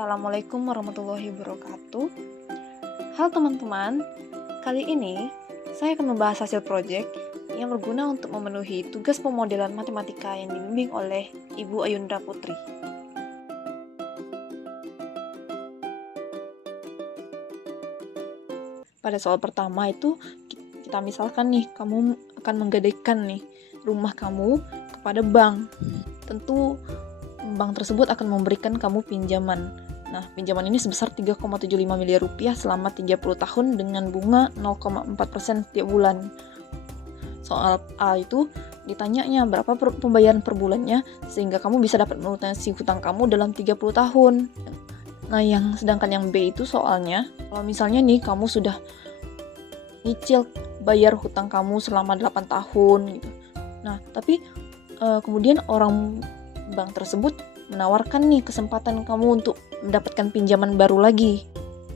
Assalamualaikum warahmatullahi wabarakatuh. Halo teman-teman, kali ini saya akan membahas hasil proyek yang berguna untuk memenuhi tugas pemodelan matematika yang dibimbing oleh Ibu Ayunda Putri. Pada soal pertama itu kita misalkan nih, kamu akan menggadaikan nih rumah kamu kepada bank. Tentu bank tersebut akan memberikan kamu pinjaman. Nah, pinjaman ini sebesar 3,75 miliar rupiah selama 30 tahun dengan bunga 0,4% setiap bulan. Soal A itu ditanyanya berapa pembayaran per bulannya sehingga kamu bisa dapat melunasi hutang kamu dalam 30 tahun. Nah, sedangkan yang B itu soalnya, kalau misalnya nih kamu sudah nyicil bayar hutang kamu selama 8 tahun gitu. Nah, tapi kemudian orang bank tersebut menawarkan nih kesempatan kamu untuk mendapatkan pinjaman baru lagi.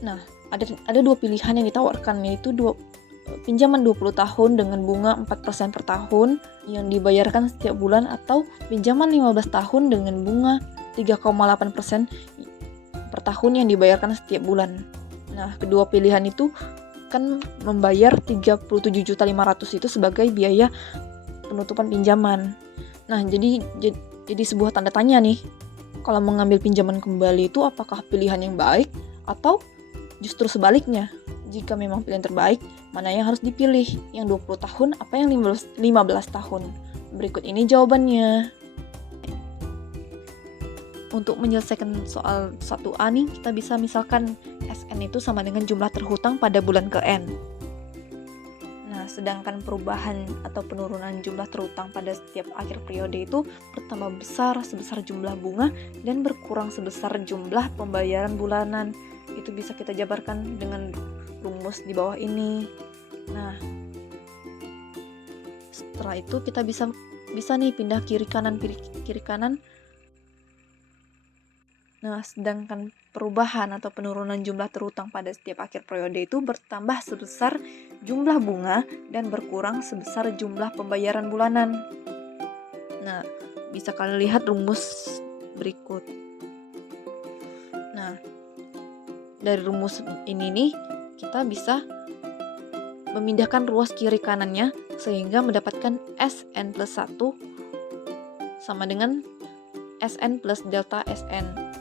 Nah, ada dua pilihan yang ditawarkan, yaitu pinjaman 20 tahun dengan bunga 4% per tahun yang dibayarkan setiap bulan, atau pinjaman 15 tahun dengan bunga 3,8% per tahun yang dibayarkan setiap bulan. Nah, kedua pilihan itu kan membayar 37.500.000 itu sebagai biaya penutupan pinjaman. Nah, jadi sebuah tanda tanya nih, kalau mengambil pinjaman kembali itu apakah pilihan yang baik atau justru sebaliknya? Jika memang pilihan terbaik, mana yang harus dipilih? Yang 20 tahun apa yang 15 tahun? Berikut ini jawabannya. Untuk menyelesaikan soal 1A nih, kita bisa misalkan SN itu sama dengan jumlah terhutang pada bulan ke N. Sedangkan perubahan atau penurunan jumlah terhutang pada setiap akhir periode itu bertambah besar sebesar jumlah bunga dan berkurang sebesar jumlah pembayaran bulanan. Itu bisa kita jabarkan dengan rumus di bawah ini. Nah, setelah itu kita bisa nih pindah kiri kanan. Nah, sedangkan perubahan atau penurunan jumlah terhutang pada setiap akhir periode itu bertambah sebesar jumlah bunga dan berkurang sebesar jumlah pembayaran bulanan. Nah, bisa kalian lihat rumus berikut. Nah, dari rumus ini nih, kita bisa memindahkan ruas kiri kanannya sehingga mendapatkan SN plus 1 sama dengan SN plus delta SN.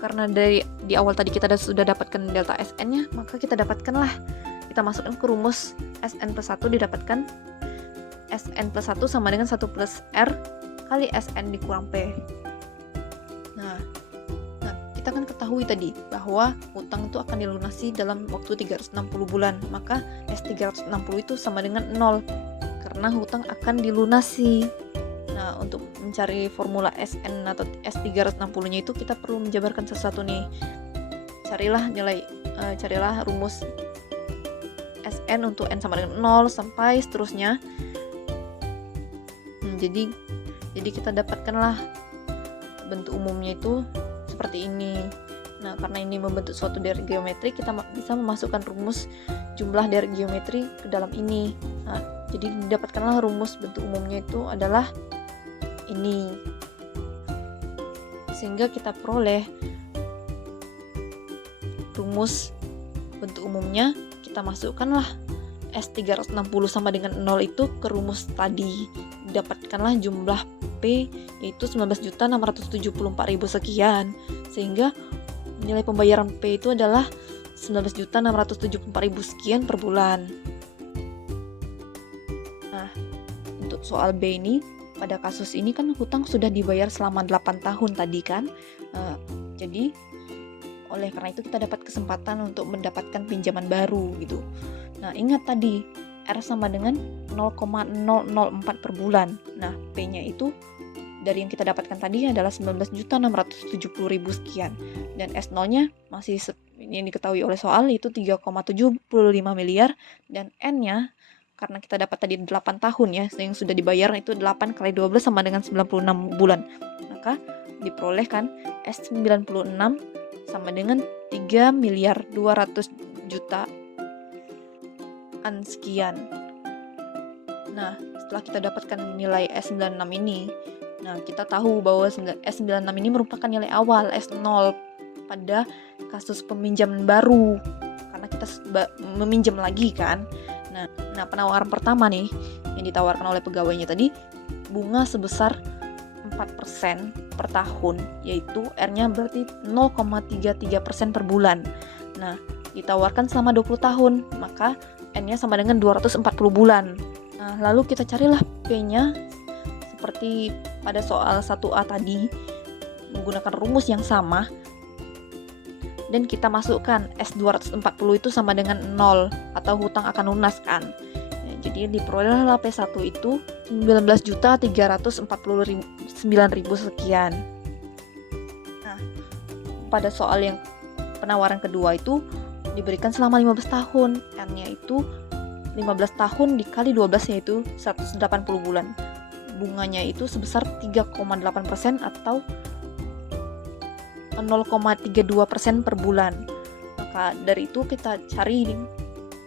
Karena di awal tadi kita sudah dapatkan delta SN-nya, maka kita masukkan ke rumus SN plus 1 didapatkan SN plus 1 sama dengan 1 plus R kali SN dikurang P. Nah, kita kan ketahui tadi bahwa utang itu akan dilunasi dalam waktu 360 bulan, maka S360 itu sama dengan 0 karena hutang akan dilunasi. Nah, untuk mencari formula SN atau S360-nya itu kita perlu menjabarkan sesuatu nih. Carilah rumus SN untuk N sama dengan 0 sampai seterusnya. Jadi kita dapatkanlah bentuk umumnya itu seperti ini. Nah, karena ini membentuk suatu dari geometri, kita bisa memasukkan rumus jumlah dari geometri ke dalam ini. Nah, jadi didapatkanlah rumus bentuk umumnya itu adalah ini, sehingga kita peroleh rumus bentuk umumnya. Kita masukkanlah S360 sama dengan 0 itu ke rumus tadi, didapatkanlah jumlah P yaitu 19.674.000 sekian, sehingga nilai pembayaran P itu adalah 19.674.000 sekian per bulan. Nah, untuk soal B ini, pada kasus ini kan hutang sudah dibayar selama 8 tahun tadi kan. Jadi oleh karena itu kita dapat kesempatan untuk mendapatkan pinjaman baru gitu. Nah, ingat tadi R sama dengan 0,004 per bulan. Nah, P-nya itu dari yang kita dapatkan tadi adalah 19.670.000 sekian. Dan S0-nya masih yang diketahui oleh soal itu 3,75 miliar, dan N-nya karena kita dapat tadi 8 tahun ya, yang sudah dibayar itu 8 kali 12 sama dengan 96 bulan. Maka diperolehkan S96 sama dengan 3.200.000.000 sekian. Nah, setelah kita dapatkan nilai S96 ini, nah kita tahu bahwa S96 ini merupakan nilai awal, S0 pada kasus peminjaman baru, karena kita meminjam lagi kan. Nah, penawaran pertama nih yang ditawarkan oleh pegawainya tadi, bunga sebesar 4% per tahun, yaitu R-nya berarti 0,33% per bulan. Nah, ditawarkan selama 20 tahun, maka N-nya sama dengan 240 bulan. Nah, lalu kita carilah P-nya seperti pada soal 1A tadi, menggunakan rumus yang sama, dan kita masukkan S240 itu sama dengan 0 atau hutang akan lunas kan. Jadi diperolehlah P1 itu 19.349.000 sekian. Nah, pada soal yang penawaran kedua itu diberikan selama 15 tahun. N-nya itu 15 tahun dikali 12 yaitu 180 bulan. Bunganya itu sebesar 3,8% atau 0,32% per bulan. Maka dari itu kita cari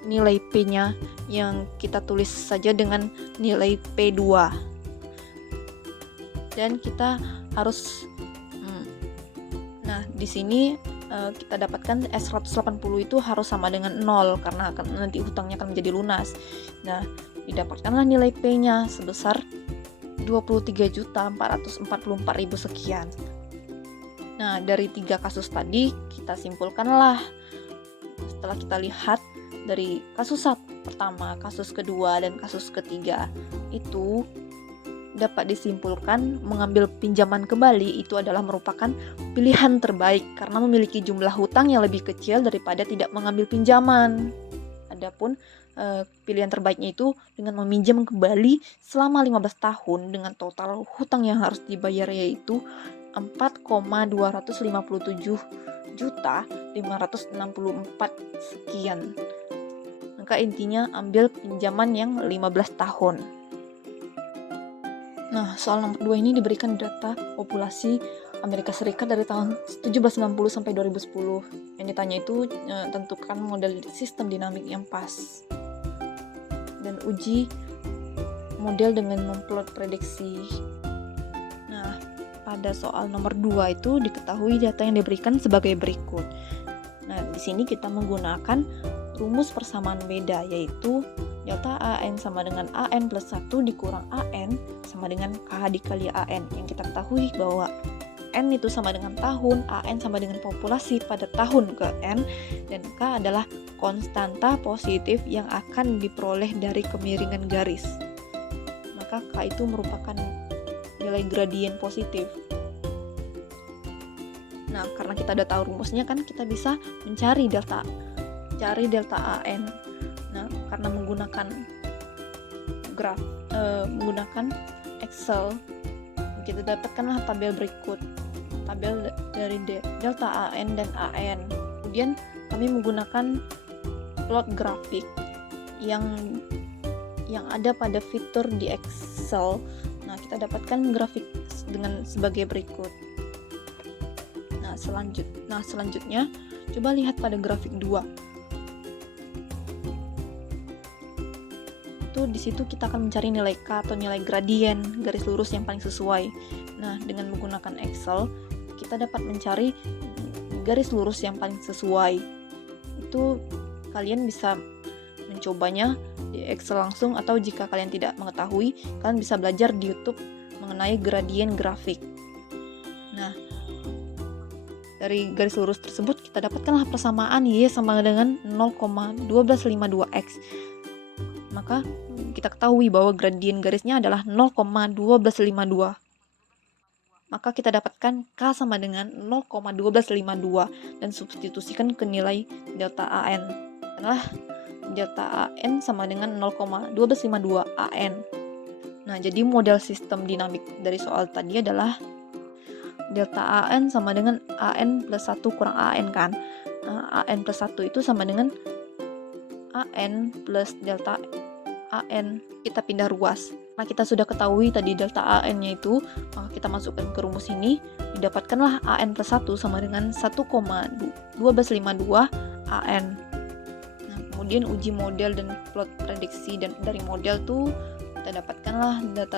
nilai P-nya yang kita tulis saja dengan nilai P2. Dan kita harus di sini kita dapatkan S180 itu harus sama dengan 0 karena nanti hutangnya akan menjadi lunas. Nah, didapatkanlah nilai P-nya sebesar 23.444.000 sekian. Nah, dari 3 kasus tadi kita simpulkanlah, setelah kita lihat dari kasus pertama, kasus kedua, dan kasus ketiga, itu dapat disimpulkan mengambil pinjaman kembali itu adalah merupakan pilihan terbaik karena memiliki jumlah hutang yang lebih kecil daripada tidak mengambil pinjaman. Adapun pilihan terbaiknya itu dengan meminjam kembali selama 15 tahun dengan total hutang yang harus dibayar yaitu 4,257.564 sekian. Maka intinya ambil pinjaman yang 15 tahun. Nah, soal nomor 2 ini diberikan data populasi Amerika Serikat dari tahun 1790 sampai 2010. Yang ditanya itu tentukan model sistem dinamik yang pas. Dan uji model dengan memplot prediksi. Nah, pada soal nomor 2 itu diketahui data yang diberikan sebagai berikut. Nah, di sini kita menggunakan rumus persamaan beda, yaitu delta AN sama dengan AN plus 1 dikurang AN sama dengan K dikali AN. Yang kita ketahui bahwa N itu sama dengan tahun, AN sama dengan populasi pada tahun ke N, dan K adalah konstanta positif yang akan diperoleh dari kemiringan garis. Maka K itu merupakan nilai gradien positif. Nah, karena kita udah tahu rumusnya kan, kita bisa mencari delta AN. Nah, karena menggunakan menggunakan Excel, kita dapatkanlah tabel berikut. Tabel dari delta AN dan AN. Kemudian kami menggunakan plot grafik yang ada pada fitur di Excel. Nah, kita dapatkan grafik dengan sebagai berikut. Nah, selanjutnya coba lihat pada grafik 2. Di situ kita akan mencari nilai K atau nilai gradien garis lurus yang paling sesuai. Nah, dengan menggunakan Excel, kita dapat mencari garis lurus yang paling sesuai. Itu kalian bisa mencobanya di Excel langsung, atau jika kalian tidak mengetahui, kalian bisa belajar di YouTube mengenai gradien grafik. Nah, dari garis lurus tersebut kita dapatkanlah persamaan Y sama dengan 0,1252X. Maka kita ketahui bahwa gradien garisnya adalah 0,1252. Maka kita dapatkan K sama dengan 0,1252 dan substitusikan ke nilai delta AN. Adalah delta AN sama dengan 0,1252 AN. Nah, jadi model sistem dinamik dari soal tadi adalah delta AN sama dengan AN plus 1 kurang AN kan. Nah, AN plus 1 itu sama dengan AN plus delta AN. Kita pindah ruas. Nah, kita sudah ketahui tadi delta AN-nya itu, maka kita masukkan ke rumus ini, didapatkanlah AN plus 1 sama dengan 1,1252 AN. Nah, kemudian uji model dan plot prediksi, dan dari model tuh kita dapatkanlah data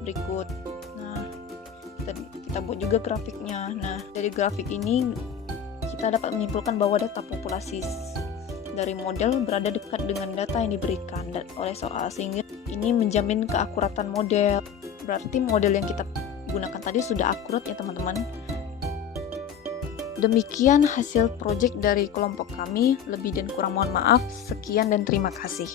berikut. Nah, kita buat juga grafiknya. Nah, dari grafik ini kita dapat menyimpulkan bahwa data populasi dari model berada dekat dengan data yang diberikan oleh soal, sehingga ini menjamin keakuratan model. Berarti model yang kita gunakan tadi sudah akurat ya teman-teman. Demikian hasil proyek dari kelompok kami. Lebih dan kurang mohon maaf. Sekian dan terima kasih.